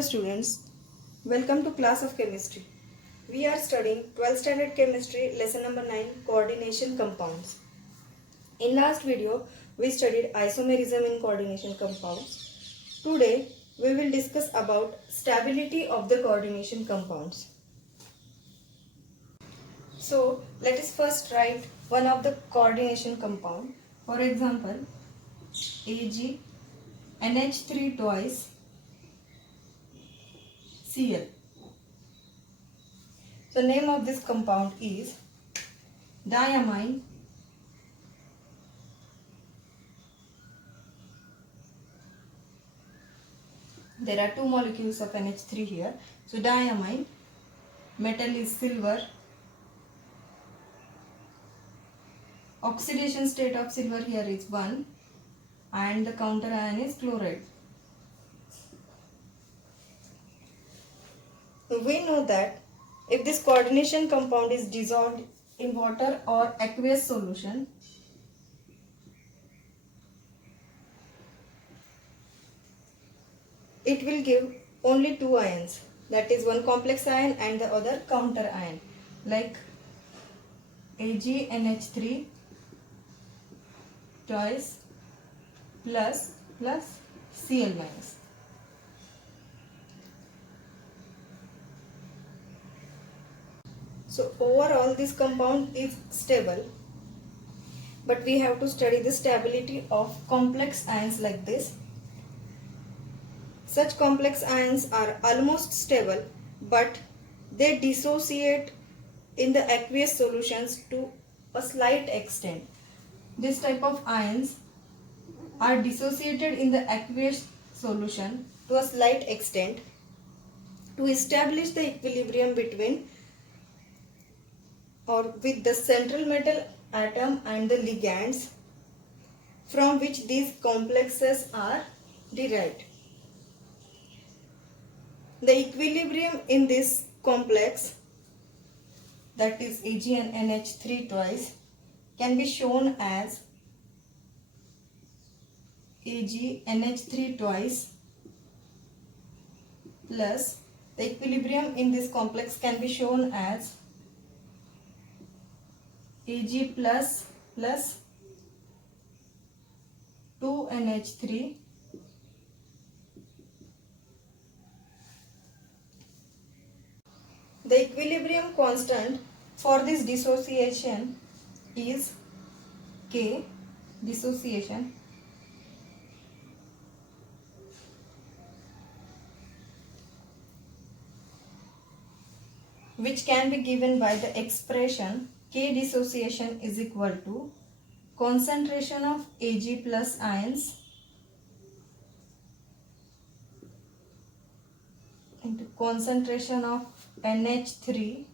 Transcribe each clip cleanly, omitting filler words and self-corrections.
Hello students, welcome to class of chemistry. We are studying 12th standard chemistry lesson number 9 coordination compounds. In last video we studied isomerism in coordination compounds. Today we will discuss about stability of the coordination compounds. So let us first write one of the coordination compound. For example, Ag NH3 twice Cl. So name of this compound is diamine there are two molecules of NH3 here. So diamine, metal is silver, oxidation state of silver here is 1 and the counter ion is chloride. We know that if this coordination compound is dissolved in water or aqueous solution, it will give only two ions, that is one complex ion and the other counter ion, like AgNH3 twice plus Cl minus. So overall this compound is stable, but we have to study the stability of complex ions like this. Such complex ions are almost stable, but they dissociate in the aqueous solutions to a slight extent. This type of ions are dissociated in the aqueous solution to a slight extent to establish the equilibrium between or with the central metal atom and the ligands from which these complexes are derived. The equilibrium in this complex, that is Ag and NH3 twice, can be shown as Ag NH3 twice plus the equilibrium in this complex can be shown as Ag plus 2NH3 The equilibrium constant for this dissociation is K, dissociation, which can be given by the expression K dissociation is equal to concentration of Ag plus ions into concentration of NH3,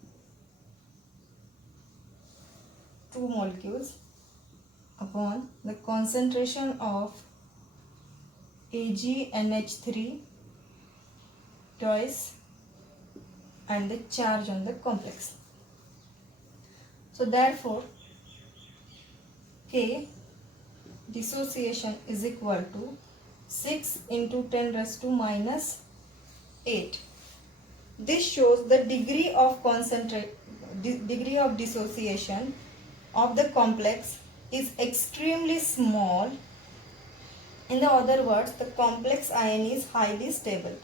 two molecules, upon the concentration of Ag NH3 twice and the charge on the complex. So therefore K dissociation is equal to 6 into 10 raised to minus 8. This shows the degree of dissociation of the complex is extremely small. In the other words, the complex ion is highly stable.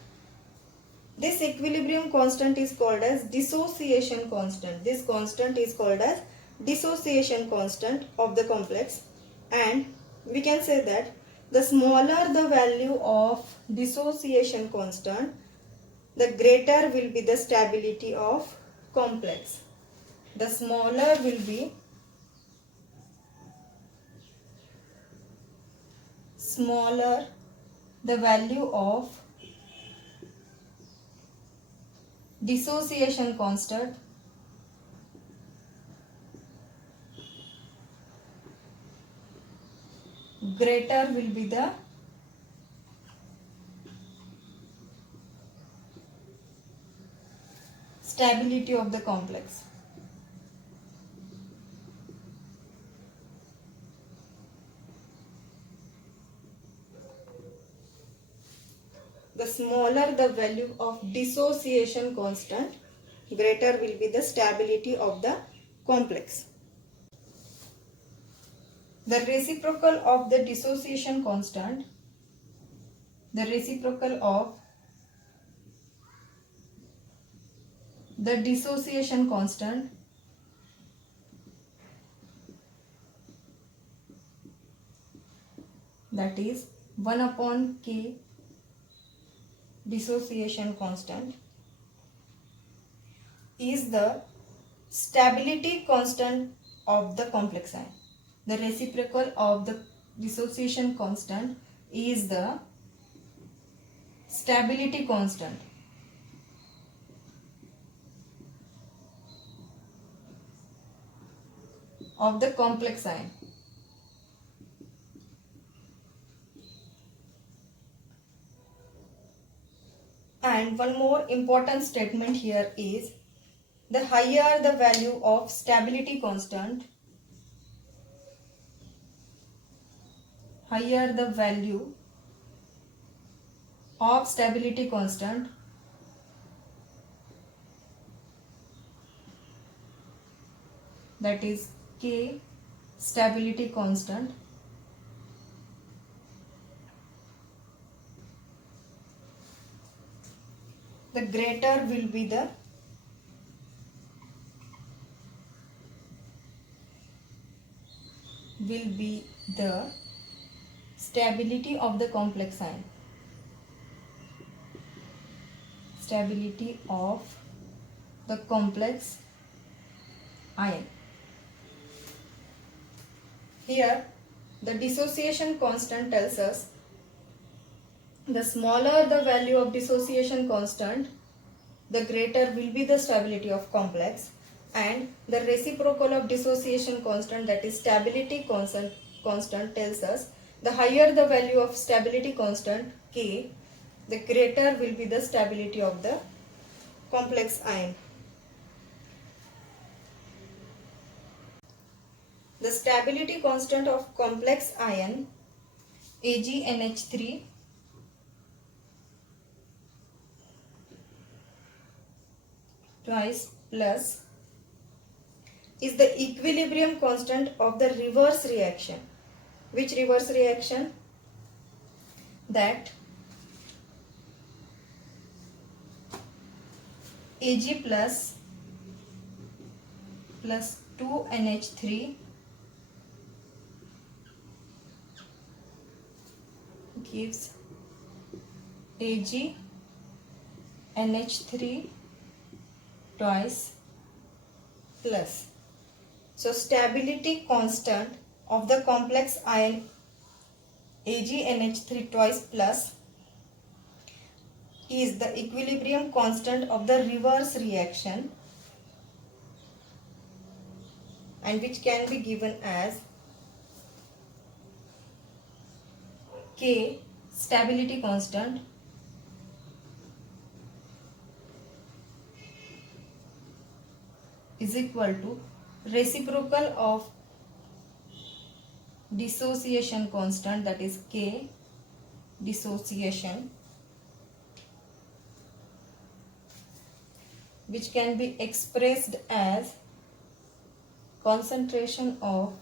This equilibrium constant is called as dissociation constant. This constant is called as dissociation constant of the complex, and we can say that the smaller the value of dissociation constant, the greater will be the stability of complex. The smaller will be the value of dissociation constant, greater will be the stability of the complex. The smaller higher the value of dissociation constant, greater will be the stability of the complex. The reciprocal of the dissociation constant, the reciprocal of the dissociation constant that is 1 upon k dissociation constant is the stability constant of the complex ion. The reciprocal of the dissociation constant is the stability constant of the complex ion. And one more important statement here is the higher the value of stability constant, higher the value of stability constant, that is K stability constant, the greater will be the stability of the complex ion. Stability of the complex ion. Here the dissociation constant tells us the smaller the value of dissociation constant, the greater will be the stability of complex, and the reciprocal of dissociation constant, that is stability constant tells us the higher the value of stability constant K, the greater will be the stability of the complex ion. The stability constant of complex ion AgNH3 twice plus is the equilibrium constant of the reverse reaction. Which reverse reaction? That Ag plus 2NH3 gives AgNH3 twice plus. So stability constant of the complex ion AgNH3 twice plus is the equilibrium constant of the reverse reaction, and which can be given as K stability constant is equal to reciprocal of dissociation constant, that is K dissociation, which can be expressed as concentration of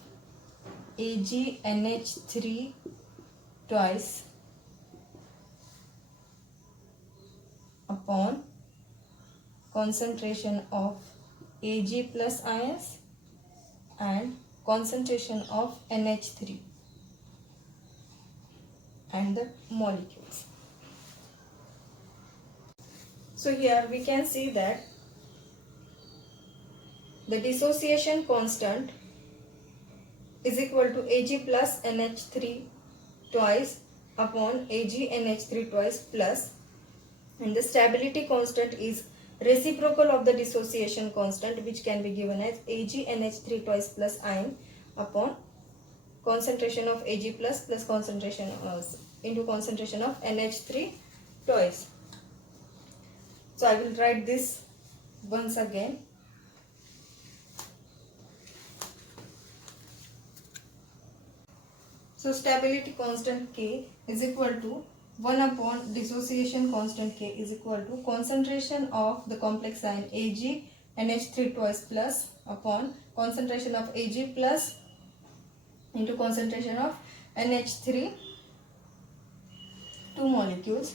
AgNH3 twice upon concentration of Ag plus ions and concentration of NH3 and the molecules. So here we can see that the dissociation constant is equal to Ag plus NH3 twice upon AgNH3 twice plus, and the stability constant is reciprocal of the dissociation constant, which can be given as AgNH3 twice plus ion upon concentration of Ag plus concentration into concentration of NH3 twice. So I will write this once again. So stability constant K is equal to 1 upon dissociation constant K is equal to concentration of the complex ion Ag NH3 twice plus upon concentration of Ag plus into concentration of NH3 two molecules.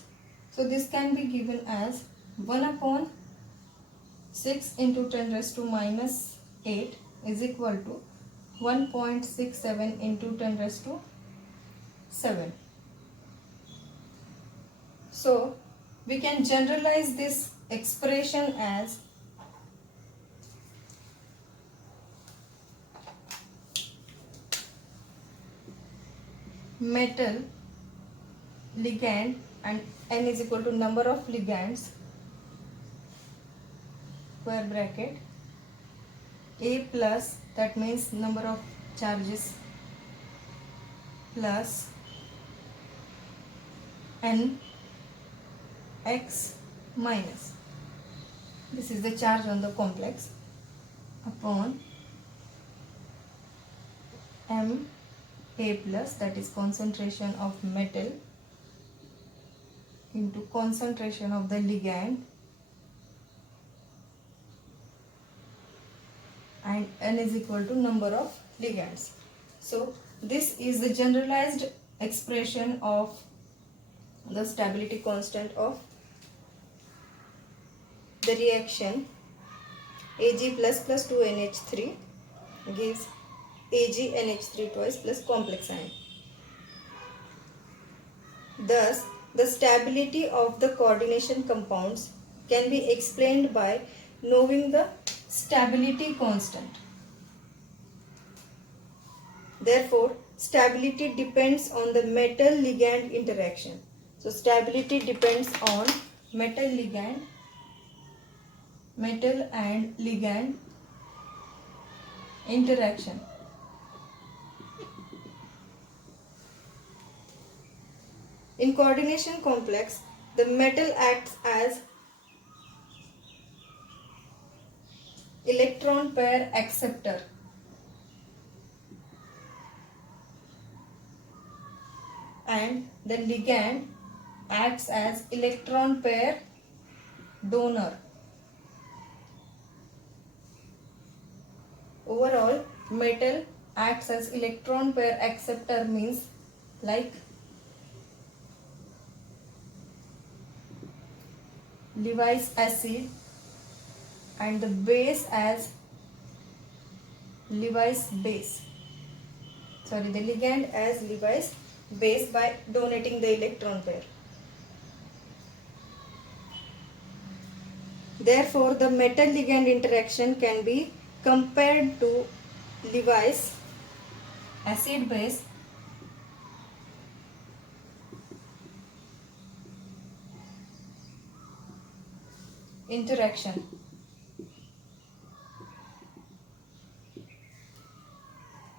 So this can be given as 1 upon 6 into 10 raised to minus 8 is equal to 1.67 into 10 raised to 7. So we can generalize this expression as metal ligand and N is equal to number of ligands square bracket A plus, that means number of charges, plus N X minus, this is the charge on the complex, upon M A plus, that is concentration of metal, into concentration of the ligand, and N is equal to number of ligands. So this is the generalized expression of the stability constant of the reaction Ag plus 2NH3 gives Ag NH3 twice plus complex ion. Thus, the stability of the coordination compounds can be explained by knowing the stability constant. Therefore, stability depends on the metal ligand interaction. So stability depends on metal and ligand interaction. In coordination complex, the metal acts as electron pair acceptor and the ligand acts as electron pair donor. Overall, metal acts as electron pair acceptor means like Lewis acid, and the base as Lewis base. The ligand as Lewis base by donating the electron pair. Therefore, the metal ligand interaction can be compared to Lewis acid base interaction.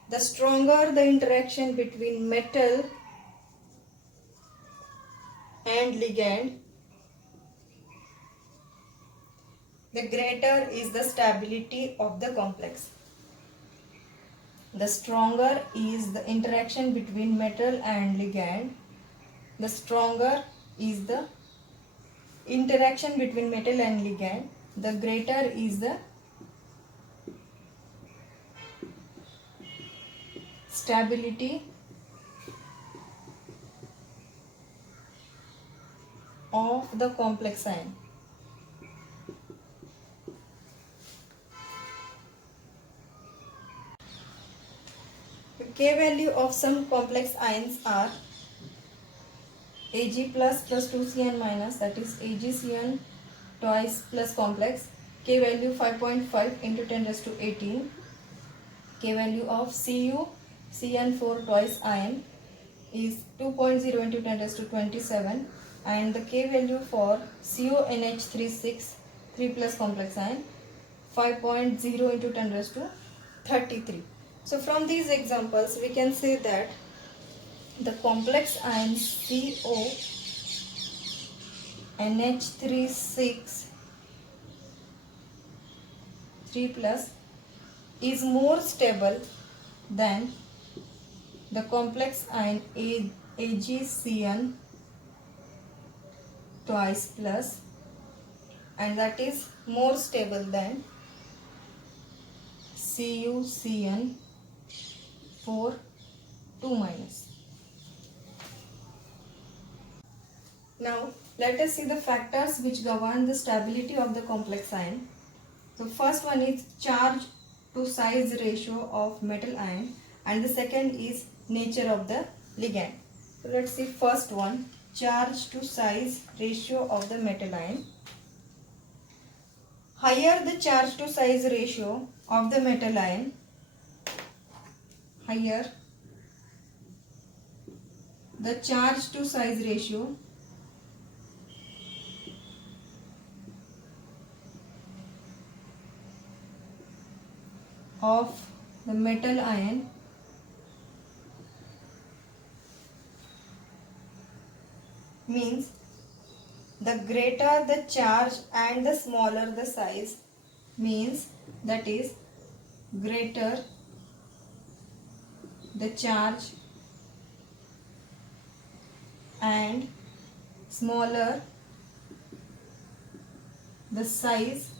The stronger the interaction between metal and ligand, the greater is the stability of the complex. The stronger is the interaction between metal and ligand, the stronger is the interaction between metal and ligand, the greater is the stability of the complex ion. The K value of some complex ions are Ag plus 2Cn minus, that is AgCN twice plus complex, K value 5.5 into 10 raised to 18. K value of Cu Cn4 twice ion is 2.0 into 10 raised to 27, and the K value for CuNH36 3 plus complex ion 5.0 into 10 raised to 33. So from these examples we can say that the complex ion CONH36 3 plus is more stable than the complex ion AgCN twice plus, and that is more stable than CuCN 4 2 minus. Now let us see the factors which govern the stability of the complex ion. So first one is charge to size ratio of metal ion, and the second is nature of the ligand. So let's see first one, charge to size ratio of the metal ion. Higher the charge to size ratio of the metal ion, higher the charge to size ratio of the metal ion, means the greater the charge and the smaller the size, means that is greater the charge and smaller the size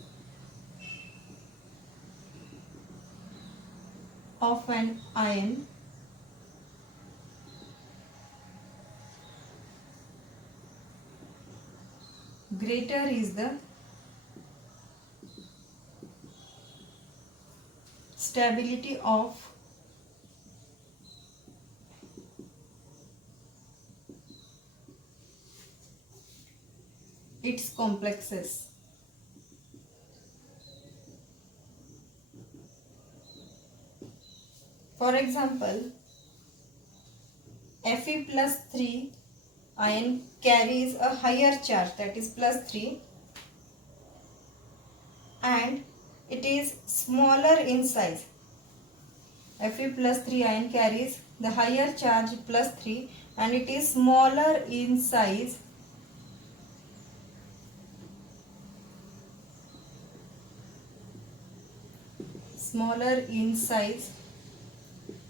of an ion, greater is the stability of its complexes. For example, Fe plus 3 ion carries a higher charge, that is plus 3, and it is smaller in size. Fe plus 3 ion carries the higher charge plus 3 and it is smaller in size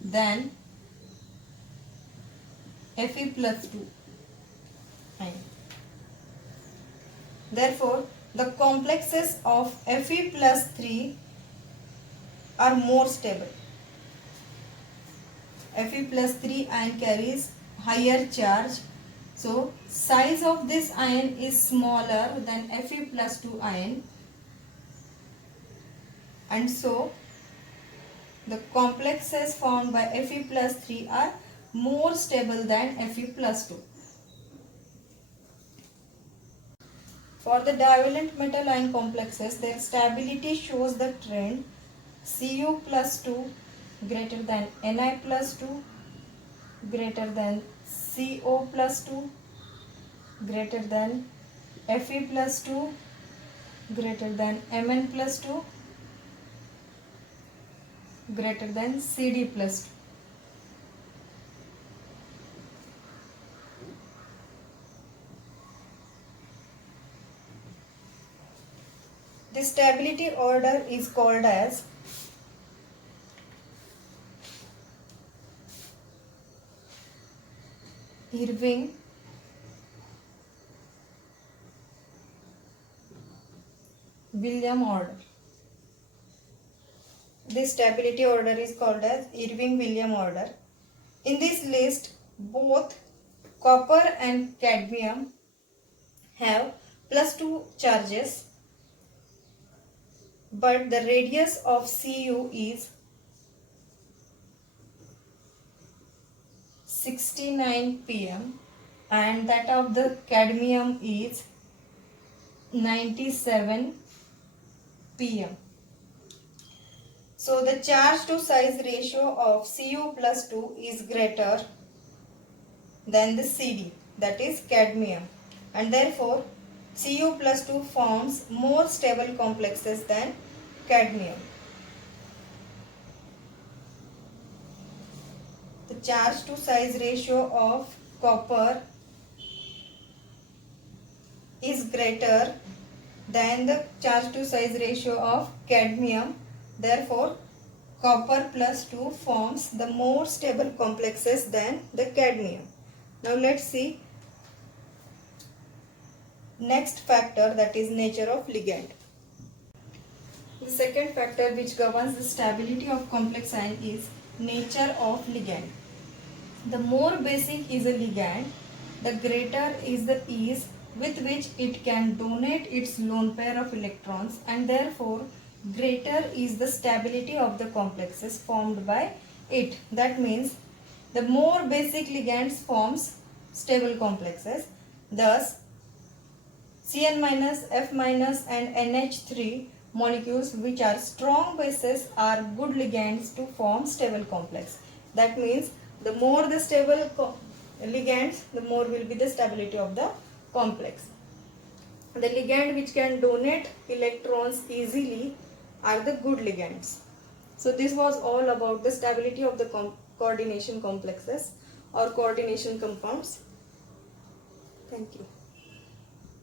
than Fe plus 2 ion. Therefore, the complexes of Fe plus 3 are more stable. Fe plus 3 ion carries higher charge, so size of this ion is smaller than Fe plus 2 ion, and so the complexes found by Fe plus 3 are more stable than Fe plus 2. For the divalent metal ion complexes, their stability shows the trend Cu plus 2 greater than Ni plus 2 greater than Co plus 2 greater than Fe plus 2 greater than Mn plus 2 greater than Cd plus 2. This stability order is called as Irving-Williams order. This stability order is called as Irving-Williams order. In this list, both copper and cadmium have plus 2 charges, but the radius of Cu is 69 pm and that of the cadmium is 97 pm. So the charge to size ratio of Cu plus 2 is greater than the Cd, that is cadmium, and therefore Cu plus 2 forms more stable complexes than cadmium. The charge to size ratio of copper is greater than the charge to size ratio of cadmium. Therefore, copper plus 2 forms the more stable complexes than the cadmium. Now let's see next factor, that is nature of ligand. The second factor which governs the stability of complex ion is nature of ligand. The more basic is a ligand, the greater is the ease with which it can donate its lone pair of electrons, and therefore greater is the stability of the complexes formed by it. That means the more basic ligands forms stable complexes. Thus Cn minus, F minus and NH3 molecules which are strong bases are good ligands to form stable complex. That means the more the stable ligands, the more will be the stability of the complex. The ligand which can donate electrons easily are the good ligands. So this was all about the stability of the coordination complexes or coordination compounds. Thank you.